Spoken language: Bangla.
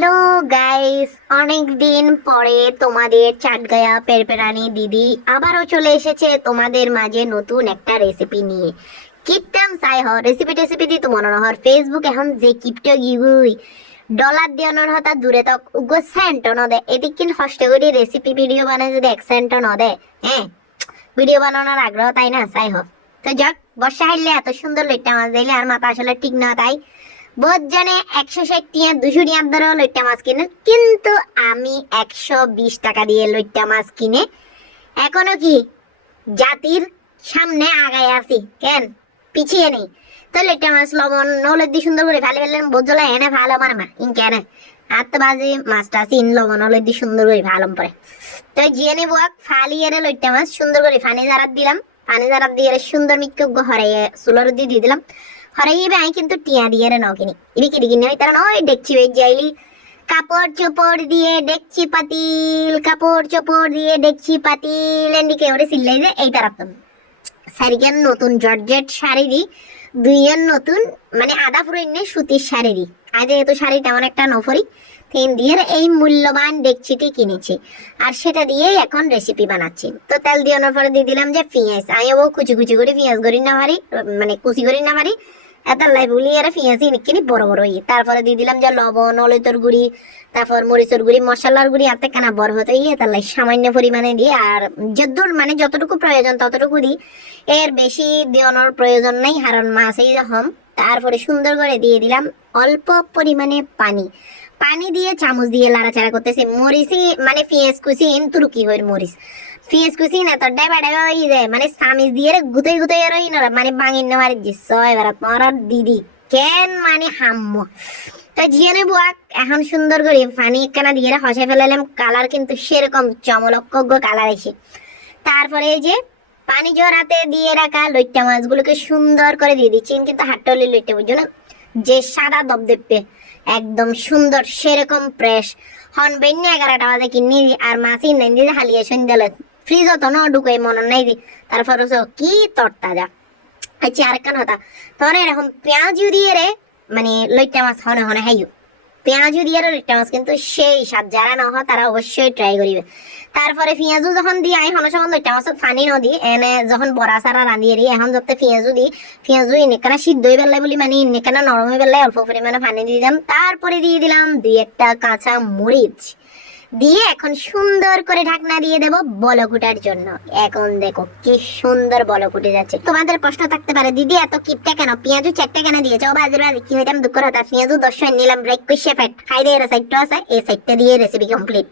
হ্যালো গাইস, অনেক দিন পরে তোমাদের চাটগায়া পেরপেরানি দিদি আবারও চলে এসেছে তোমাদের মাঝে নতুন একটা রেসিপি নিয়ে। কিপটাম চাই হ রেসিপি দি তোমার নহর ফেসবুক এখন যে কিপটো গিগুই ডলার দিয়নোর হতা দূরে তক উগো সেন্ট ন দে এদিক কিন হস্তে করে রেসিপি ভিডিও বানায় যদি এক সেন্ট ন দে হ্যাঁ ভিডিও বানানোর আগ্রহ তাই না চাই হ। তো যাক, বর্ষা হাইলে এত সুন্দর লইট্টা মাছ দিলে আর মাথা আসলে ঠিক না, তাই বহুত জানে 160 টিয়া 200 টিয়ার ধরে লইট্টা মাছ কিনে, কিন্তু আমি 120 টাকা দিয়ে লইট্টা মাছ কিনে এখনো কি জাতির সামনে আগায় আছি, কেন পিছিয়ে নেই। তো লইট্টা মাছ লবণ হলুদ দিয়ে সুন্দর করে ফালি ফেললেন, বোঝলে এনে ভালো আমার মা ইন কেন আত্ম বাজে মাছটা চিন লবণ হলুদ দিয়ে সুন্দর করে ভালম পরে। তো জিয়ে নেবো ফালি এনে লইট্টা মাছ সুন্দর করে পানি জারাত দিলাম, পানি জারাত দিয়ে সুন্দর মিক্ক হরাইয়ে চুলোর দিয়ে দিলাম। হরাইবে আমি কিন্তু টিয়া দিয়ে নাও কিনি ইবি কিনি কিনে তারা নয় ডেকচি বেজ যাইলি কাপড় চোপড় দিয়ে ডেকচি পাতিল, কাপড় চোপড় দিয়ে ডেকচি পাতিল এন্ডিকে ওরে সিল্লাই যে এই তারা শাড়িকেন নতুন জর্জেট শাড়ি দি দুইয়ের নতুন মানে আদা ফুরাইনে সুতির শাড়ি দি আজ যেহেতু শাড়িটা আমার একটা নফরি তিন দিয়ে এই মূল্যবান ডেকচিটি কিনেছি আর সেটা দিয়ে এখন রেসিপি বানাচ্ছি। তো তেল দিয়ে পরে দিয়ে দিলাম যে পেঁয়াজ, আমি ও কুচি কুচি করে পেঁয়াজ করি না মারি, মানে কুচি করি না মারি এত লাই বলি আর পেঁয়াজ কিনি বড় বড় তারপরে দিয়ে দিলাম যে লবণ হলুদের গুঁড়ি, তারপর মরিচের গুঁড়ি মশলার গুঁড়ি এত কেনা বড় হতে তার লাই সামান্য পরিমাণে দিয়ে আর যদ্দূর মানে যতটুকু প্রয়োজন ততটুকু দিই, এর বেশি দেওয়ানোর প্রয়োজন নাই কারণ মাছই যখন। তারপরে সুন্দর করে দিয়ে দিলাম অল্প পরিমাণে পানি, পানি দিয়ে চামচ দিয়ে লাড়াচাড়া করতেছি। মরিচই মানে পেঁয়াজ কুচি তুরুকি হয়ে মরিচ পেঁয়াজ কুচি না তো ডেবা ডেবা হয়ে যায়, মানে চামিচ দিয়ে গুতাই গুতাই আর মানে বাঙিন না মারি দিচ্ছ এবার তোমার দিদি কেন মানে হাম্ম। তো জিয়ে নেবো এখন সুন্দর করে পানি একখানা দিয়ে হসে ফেলালাম, কালার কিন্তু সেরকম চমলক্ষ কালার এসে। তারপরে এই যে পানি জড়াতে দিয়ে রাখা লইট্টা মাছগুলোকে সুন্দর করে দিয়ে দিচ্ছি, কিন্তু হাট্টলি লইট্টা বুঝছো না যে সাদা দবদবে একদম সুন্দর সেরকম ফ্রেশ হন বেন্নি 11টা বাজে কিনি আর মাছই নাই দিয়ে হালিয়ে সন্ধ্যালে ফ্রিজ হতো না ঢুকাই মনে নাই দি। তারপর কি তরতাজা আচ্ছা আরেকখান হতা তোর এরকম পেঁয়াজু দিয়ে রে মানে লইট্টা মাছ হনে হনে হাইও পেঁয়াজু দিয়ে লইট্টা মাছ কিন্তু সেই স্বাদ, যারা না হয় তারা অবশ্যই ট্রাই করিবে। তারপরে পেঁয়াজু যখন দিই আমি হনে সময় লইট্টা মাছ পানি ন দিই এনে যখন বড়া সারা রাঁধিয়ে দিই এখন যত পেঁয়াজু দিই পেঁয়াজু এনেকানা সিদ্ধ হয়ে বেলায় বলি মানে এনেকানা নরম হয়ে বেলায় অল্প পরিমাণে পানি দিয়ে দিলাম। তারপরে দিয়ে দিলাম 2-1টা কাঁচা মরিচ দিয়ে এখন সুন্দর করে ঢাকনা দিয়ে দেব বলক উঠার জন্য। এখন দেখো কি সুন্দর বলক উঠে যাচ্ছে। তোমাদের প্রশ্ন থাকতে পারে দিদি এত কিপটা কেন, পেঁয়াজু 4টা কেন দিয়েছো? বাজে বাজে কি হইতাম দুঃখ হতা পেঁয়াজু 10 নিলাম ব্রেক করে ফ্যাট খাই দিয়ে সাইডটা আছে এই সাইডটা দিয়ে রেসিপি কমপ্লিট।